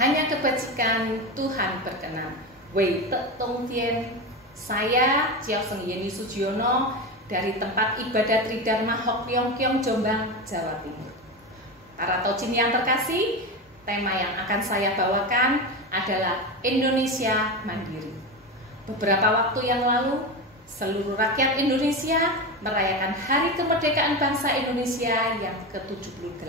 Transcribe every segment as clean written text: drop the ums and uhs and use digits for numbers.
hanya kebajikan Tuhan berkenan. Wei Te Tong Tien, saya Ciao Seng Yeni Sujiono dari tempat ibadat Tridharma Hok Leong Keong Jombang, Jawa Timur. Para Tojin yang terkasih, tema yang akan saya bawakan adalah Indonesia Mandiri. Beberapa waktu yang lalu, seluruh rakyat Indonesia merayakan Hari Kemerdekaan Bangsa Indonesia yang ke-78.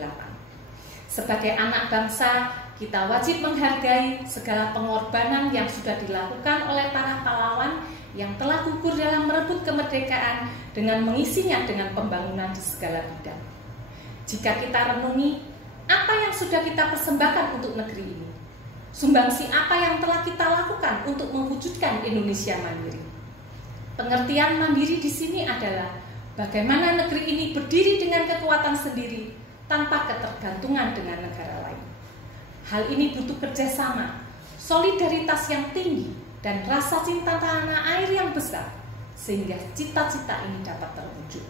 Sebagai anak bangsa, kita wajib menghargai segala pengorbanan yang sudah dilakukan oleh para pahlawan yang telah gugur dalam merebut kemerdekaan dengan mengisinya dengan pembangunan di segala bidang. Jika kita renungi, apa yang sudah kita persembahkan untuk negeri ini? Sumbangsi apa yang telah kita lakukan untuk mewujudkan Indonesia mandiri? Pengertian mandiri di sini adalah bagaimana negeri ini berdiri dengan kekuatan sendiri tanpa ketergantungan dengan negara lain. Hal ini butuh kerjasama, solidaritas yang tinggi, dan rasa cinta tanah air yang besar, sehingga cita-cita ini dapat terwujud.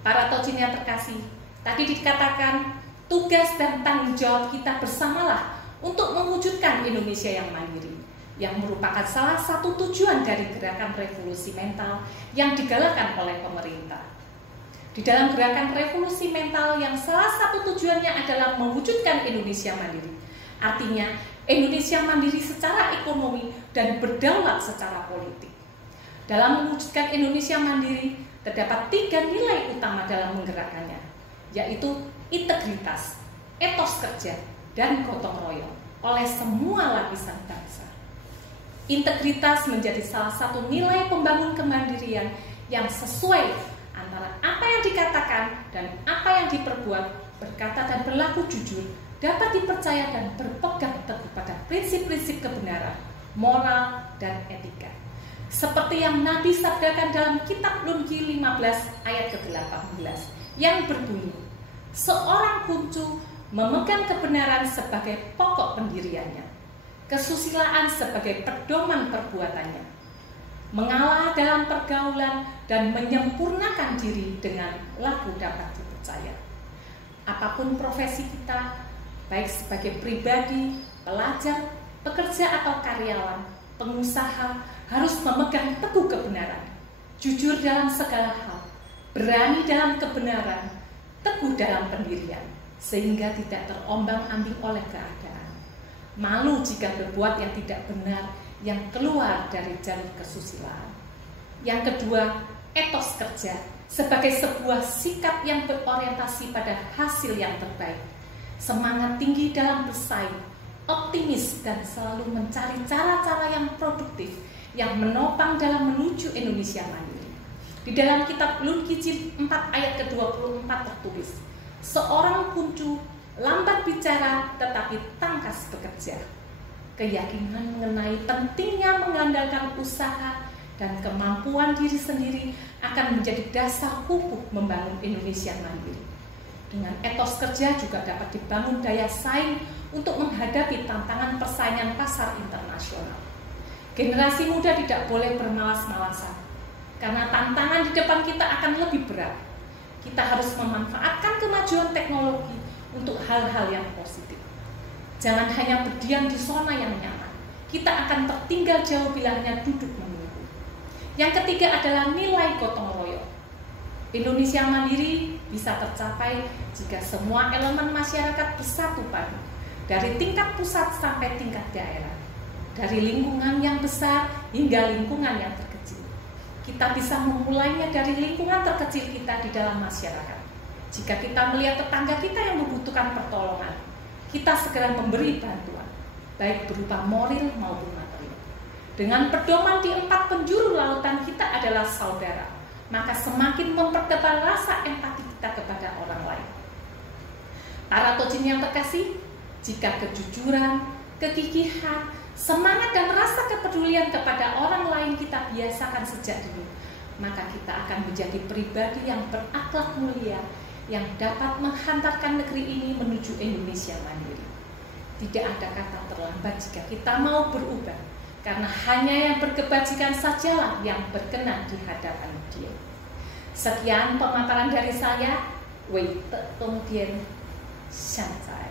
Para Tojin yang terkasih, tadi dikatakan tugas dan tanggung jawab kita bersamalah untuk mewujudkan Indonesia yang mandiri, yang merupakan salah satu tujuan dari gerakan revolusi mental yang digalakkan oleh pemerintah. Di dalam gerakan revolusi mental yang salah satu tujuannya adalah mewujudkan Indonesia mandiri. Artinya, Indonesia mandiri secara ekonomi dan berdaulat secara politik. Dalam mewujudkan Indonesia mandiri, terdapat 3 nilai utama dalam menggerakkannya, yaitu integritas, etos kerja, dan gotong royong oleh semua lapisan bangsa. Integritas menjadi salah satu nilai pembangun kemandirian yang sesuai antara apa yang dikatakan dan apa yang diperbuat, berkata dan berlaku jujur, dapat dipercaya dan berpegang teguh pada prinsip-prinsip kebenaran, moral, dan etika. Seperti yang Nabi sabdakan dalam kitab Lungi 15 ayat ke-18 yang berbunyi, seorang kuncu memegang kebenaran sebagai pokok pendiriannya, kesusilaan sebagai pedoman perbuatannya, mengalah dalam pergaulan dan menyempurnakan diri dengan laku dapat dipercaya. Apapun profesi kita, baik sebagai pribadi, pelajar, pekerja atau karyawan, pengusaha, harus memegang teguh kebenaran, jujur dalam segala hal, berani dalam kebenaran, teguh dalam pendirian, sehingga tidak terombang-ambing oleh keadaan. Malu jika berbuat yang tidak benar, yang keluar dari jalur kesusilaan. Yang kedua, etos kerja sebagai sebuah sikap yang berorientasi pada hasil yang terbaik, semangat tinggi dalam bersaing, optimis dan selalu mencari cara-cara yang produktif yang menopang dalam menuju Indonesia mandiri. Di dalam kitab Lungi 4 ayat ke-24 tertulis, seorang kuncu lambat bicara tetapi tangkas bekerja. Keyakinan mengenai pentingnya mengandalkan usaha dan kemampuan diri sendiri akan menjadi dasar kukuh membangun Indonesia mandiri. Dengan etos kerja juga dapat dibangun daya saing untuk menghadapi tantangan persaingan pasar internasional. Generasi muda tidak boleh bermalas-malasan, karena tantangan di depan kita akan lebih berat. Kita harus memanfaatkan kemajuan teknologi untuk hal-hal yang positif. Jangan hanya berdiam di zona yang nyaman. Kita akan tertinggal jauh bila hanya duduk menunggu. Yang ketiga adalah nilai gotong royong. Indonesia mandiri bisa tercapai jika semua elemen masyarakat bersatu padu, dari tingkat pusat sampai tingkat daerah, dari lingkungan yang besar hingga lingkungan yang terkecil. Kita bisa memulainya dari lingkungan terkecil kita di dalam masyarakat. Jika kita melihat tetangga kita yang membutuhkan pertolongan, kita segera memberi bantuan, baik berupa moral maupun material. Dengan pedoman di 4 penjuru lautan kita adalah saudara, maka semakin mempertebal rasa empati kita kepada orang lain. Para Tojin yang terkasih, jika kejujuran, kegigihan, semangat dan rasa kepedulian kepada orang lain kita biasakan sejak dulu, maka kita akan menjadi pribadi yang berakhlak mulia, yang dapat menghantarkan negeri ini menuju Indonesia mandiri. Tidak ada kata terlambat jika kita mau berubah, karena hanya yang berkebajikan sajalah yang berkenan di hadapan Dia. Sekian pemaparan dari saya, Wei Te Tong Tien, Shanghai.